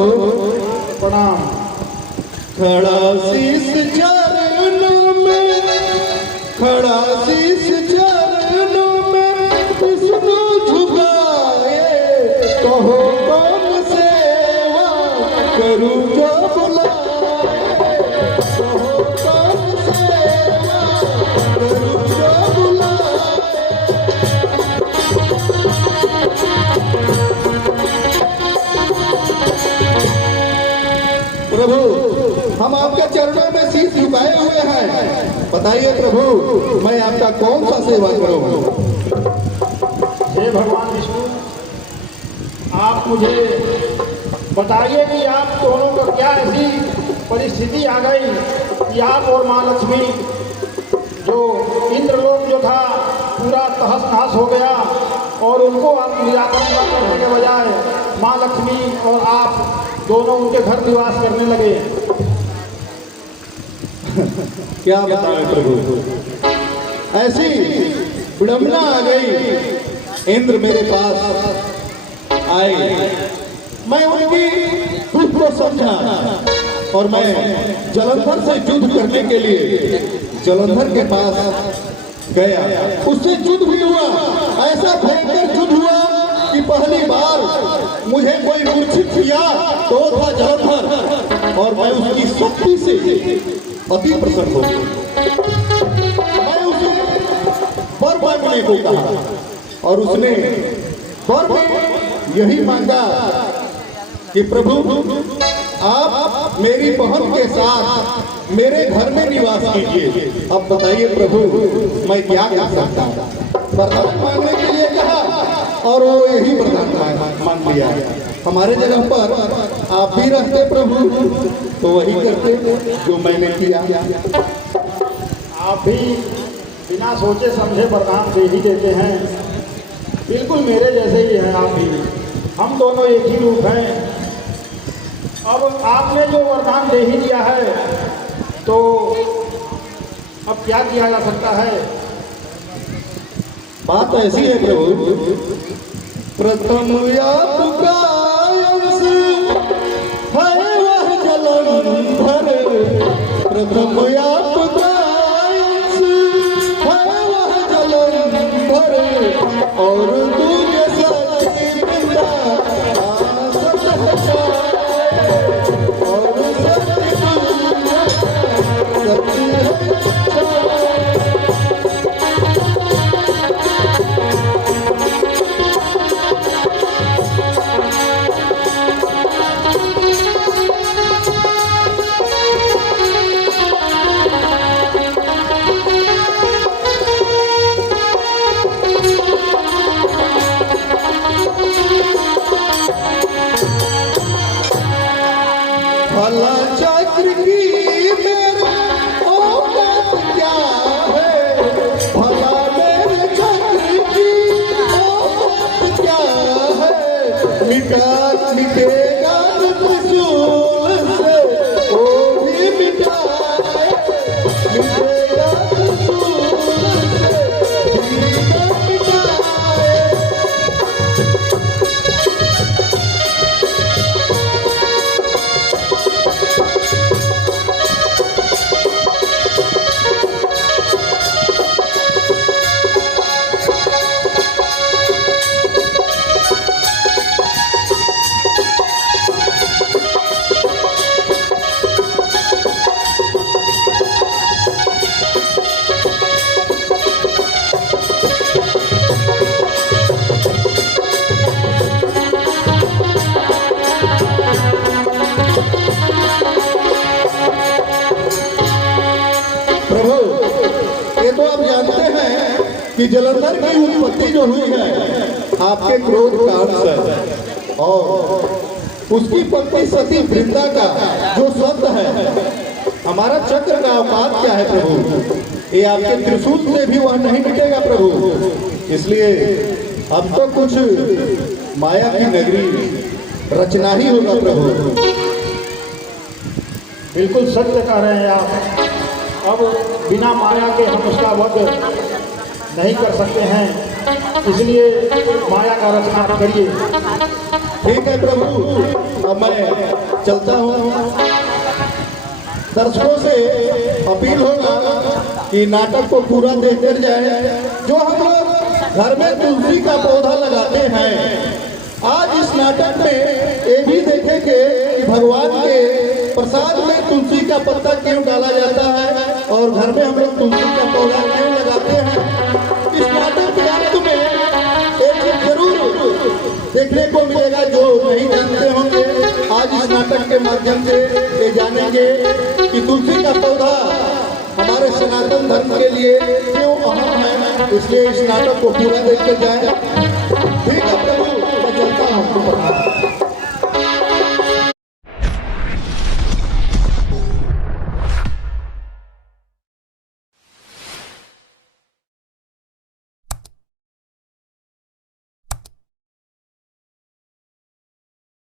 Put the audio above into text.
प्रभु। प्रणाम। खड़ा शीस चरणों में, खड़ा शीस चरणों में विष्णु झुकाए, कहो कौन सेवा करूं जो बुलाए, कहो कौन सेवा करूं जो बुलाए। प्रभु, हम आपके चरणों में शीश झुकाए हुए हैं, बताइए प्रभु मैं आपका कौन सा सेवा करूं? हे भगवान विष्णु, आप मुझे बताइए कि आप दोनों का क्या ऐसी परिस्थिति आ गई कि आप और माँ लक्ष्मी, जो इंद्रलोक जो था पूरा तहस नहस हो गया और उनको आप निराकरण करने के बजाय माँ लक्ष्मी और आप दोनों उनके घर निवास करने लगे। क्या बताएं प्रभु, ऐसी विडंबना आ गई। इंद्र मेरे पास आए, मैं उनकी दुख को समझा और मैं जलंधर से युद्ध करने के लिए जलंधर के पास गया। उससे युद्ध भी हुआ, ऐसा भयंकर युद्ध हुआ कि पहली बार मुझे कोई मूर्छित किया तो था जलंधर, और मैं उसकी शक्ति से अति प्रसन्न हो गया। मैं उसे वर मांगने को कहा और उसने वर में यही मांगा कि प्रभु आप मेरी बहन के साथ मेरे घर में निवास कीजिए। अब बताइए प्रभु मैं क्या कर सकता हूँ? वरदान मांगने के लिए कहा और वो यही वरदान मांग लिया। हमारे जगह पर आप भी रहते प्रभु तो वही करते जो मैंने किया। आप भी बिना सोचे समझे वरदान दे ही देते हैं, बिल्कुल मेरे जैसे ही हैं आप भी। हम दोनों एक ही रूप हैं। अब आपने जो वरदान दे ही दिया है तो अब क्या किया जा सकता है? बात ऐसी है प्रभु, प्रथम आपका अंश है वह जलंधर, प्रथम आपका अंश है वह जलंधर, और दूजे सच्ची वृंदा आसत है, और सच्ची सच्ची है। भला चक्र की मेरे औकात क्या है, भला मेरे चक्र की औकात क्या है, मिटेगा त्रिशूल से वो भी मिटाए, मिटेगा त्रिशूल से भी मिटाए। प्रभु ये तो आप जानते हैं कि जलंधर की उत्पत्ति जो हुई है आपके क्रोध काल से, और उसकी पत्नी सती वृंदा का जो शब्द है, हमारा चक्र का औकात क्या है प्रभु? ये आपके त्रिशूल से भी वह नहीं मिटेगा प्रभु। इसलिए अब तो कुछ माया की नगरी रचना ही होगा प्रभु। बिल्कुल सत्य कह रहे हैं आप। अब बिना माया के हम उसका वध नहीं कर सकते हैं, इसलिए माया का रचना करिए। ठीक है प्रभु, अब मैं चलता हूँ। दर्शकों से अपील होगा कि नाटक को पूरा देखकर जाए। जो हम लोग घर में तुलसी का पौधा लगाते हैं, आज इस नाटक में ये भी देखेंगे कि भगवान के प्रसाद में तुलसी का पत्ता क्यों डाला जाता है और घर में हम लोग तुलसी का पौधा क्यों लगाते हैं। इस नाटक के अंत में एक चीज जरूर देखने को मिलेगा जो नहीं जानते होंगे। आज इस नाटक के माध्यम से ये जानेंगे कि तुलसी का पौधा हमारे सनातन धर्म के लिए क्यों अहम है। इसलिए इस नाटक को पूरा देख के जाए। ठीक है प्रभु, मैं चलता हूँ।